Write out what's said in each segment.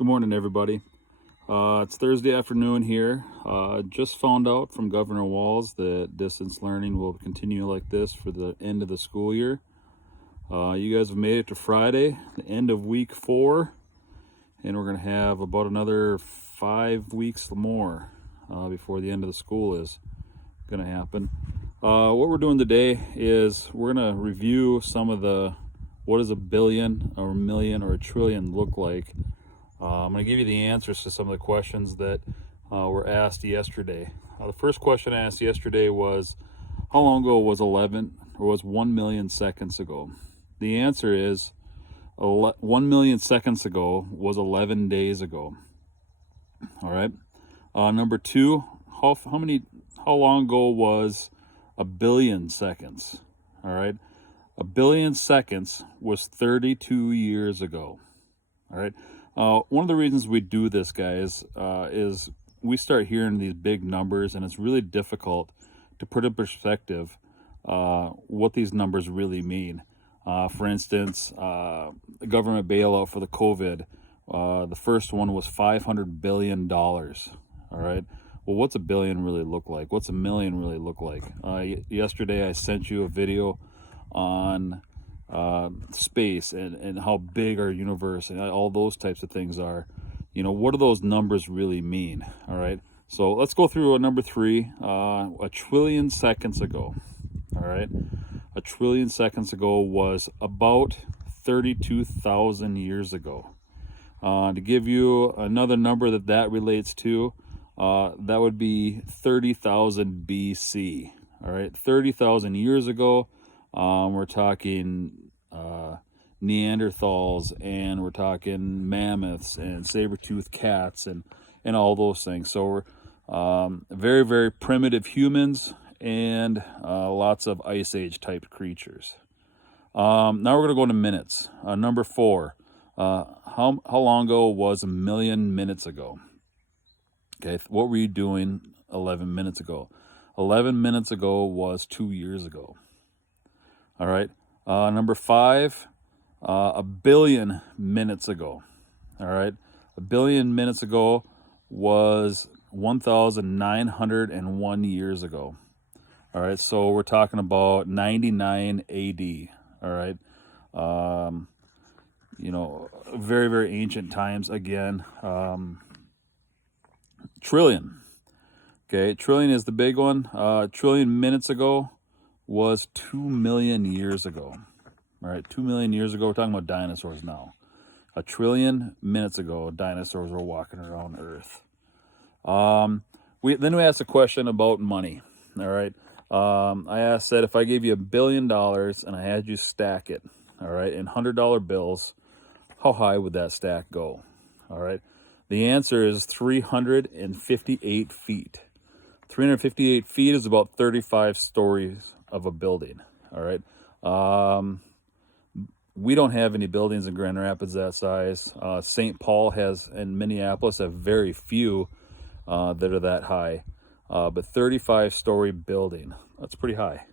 Good morning, everybody. It's Thursday afternoon here. Just found out from Governor Walz that distance learning will continue like this for the end of the school year. You guys have made it to Friday, the end of week 4, and we're going to have about another 5 weeks more before the end of the school is going to happen. What we're doing today is we're going to review some of what does a billion or a million or a trillion look like. I'm going to give you the answers to some of the questions that were asked yesterday. The first question I asked yesterday was, how long ago was 1 million seconds ago? The answer is 1 million seconds ago was 11 days ago. All right. Number 2, how long ago was a billion seconds? All right. A billion seconds was 32 years ago. All right. One of the reasons we do this, guys, is we start hearing these big numbers, and it's really difficult to put in perspective what these numbers really mean. For instance, the government bailout for the COVID, the first one was $500 billion. All right. Well, what's a billion really look like? What's a million really look like? Yesterday, I sent you a video on space and how big our universe and all those types of things are. What do those numbers really mean? All right, so let's go through number 3. A trillion seconds ago. All right, a trillion seconds ago was about 32,000 years ago. To give you another number that relates to, that would be 30,000 BC. All right, 30,000 years ago. We're talking Neanderthals, and we're talking mammoths and saber-toothed cats and all those things. So we're very, very primitive humans and lots of ice age type creatures. Now we're going to go into minutes. Number 4, how long ago was a million minutes ago? Okay, what were you doing 11 minutes ago? 11 minutes ago was 2 years ago. All right. Number 5, a billion minutes ago. All right. A billion minutes ago was 1,901 years ago. All right. So we're talking about 99 AD. All right. Very, very ancient times again. Trillion. Okay. Trillion is the big one. Trillion minutes ago was 2 million years ago. All right, 2 million years ago. We're talking about dinosaurs now. A trillion minutes ago, dinosaurs were walking around Earth. We asked a question about money. All right, I said if I gave you $1 billion and I had you stack it, all right, in $100 bills, how high would that stack go? All right, the answer is 358 feet. 358 feet is about 35 stories of a building. All right. We don't have any buildings in Grand Rapids that size. St. Paul and Minneapolis have very few that are that high. But 35-story building, that's pretty high.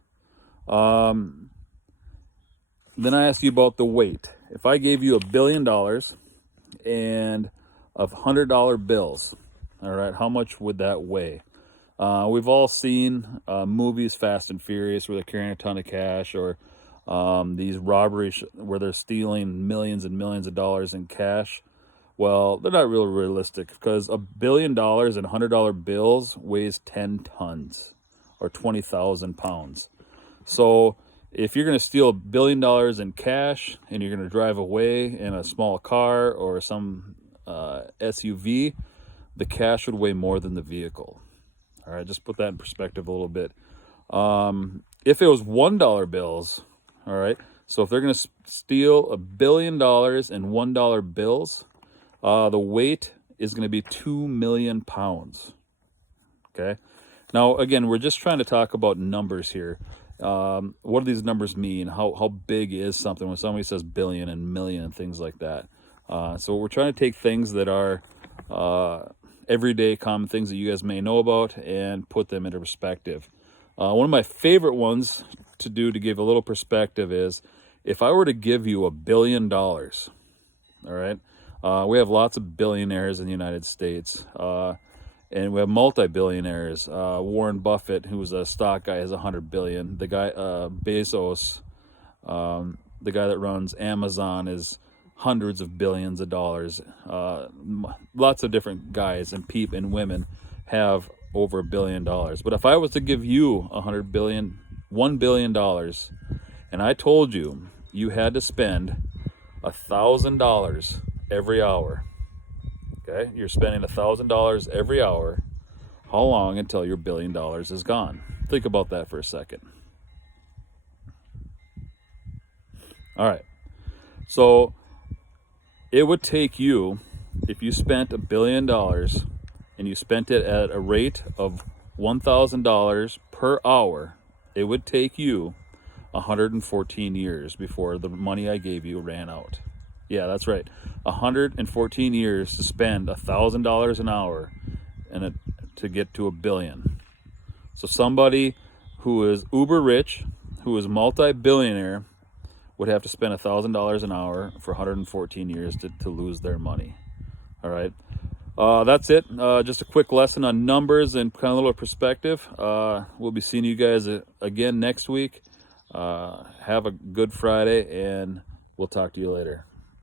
Then I asked you about the weight. If I gave you $1 billion and of $100 bills, all right, how much would that weigh? We've all seen movies, Fast and Furious, where they're carrying a ton of cash, or these robberies where they're stealing millions and millions of dollars in cash. Well, they're not real realistic, because $1 billion in $100 bills weighs 10 tons or 20,000 pounds. So if you're going to steal $1 billion in cash and you're going to drive away in a small car or some SUV, the cash would weigh more than the vehicle. All right, just put that in perspective a little bit. If it was $1 bills, all right, so if they're going to steal $1 billion in $1 bills, the weight is going to be 2 million pounds. Okay. Now, again, we're just trying to talk about numbers here. What do these numbers mean? How big is something when somebody says billion and million and things like that? So we're trying to take things that are everyday common things that you guys may know about and put them into perspective. One of my favorite ones to do to give a little perspective is if I were to give you $1 billion, all right, We have lots of billionaires in the United States, and we have multi-billionaires. Warren Buffett, who's a stock guy, has 100 billion. The guy Bezos, the guy that runs Amazon, is hundreds of billions of dollars. Lots of different guys and women have over $1 billion. But if I was to give you $1 billion, and I told you you had to spend $1,000 every hour, okay? You're spending $1,000 every hour. How long until your $1 billion is gone? Think about that for a second. All right. So it would take you, if you spent $1 billion and you spent it at a rate of $1,000 per hour, it would take you 114 years before the money I gave you ran out. Yeah, that's right. 114 years to spend $1,000 an hour and to get to $1 billion. So somebody who is uber rich, who is multi-billionaire, would have to spend $1,000 an hour for 114 years to lose their money. All right. That's it. Just a quick lesson on numbers and kind of a little perspective. We'll be seeing you guys again next week. Have a good Friday, and we'll talk to you later.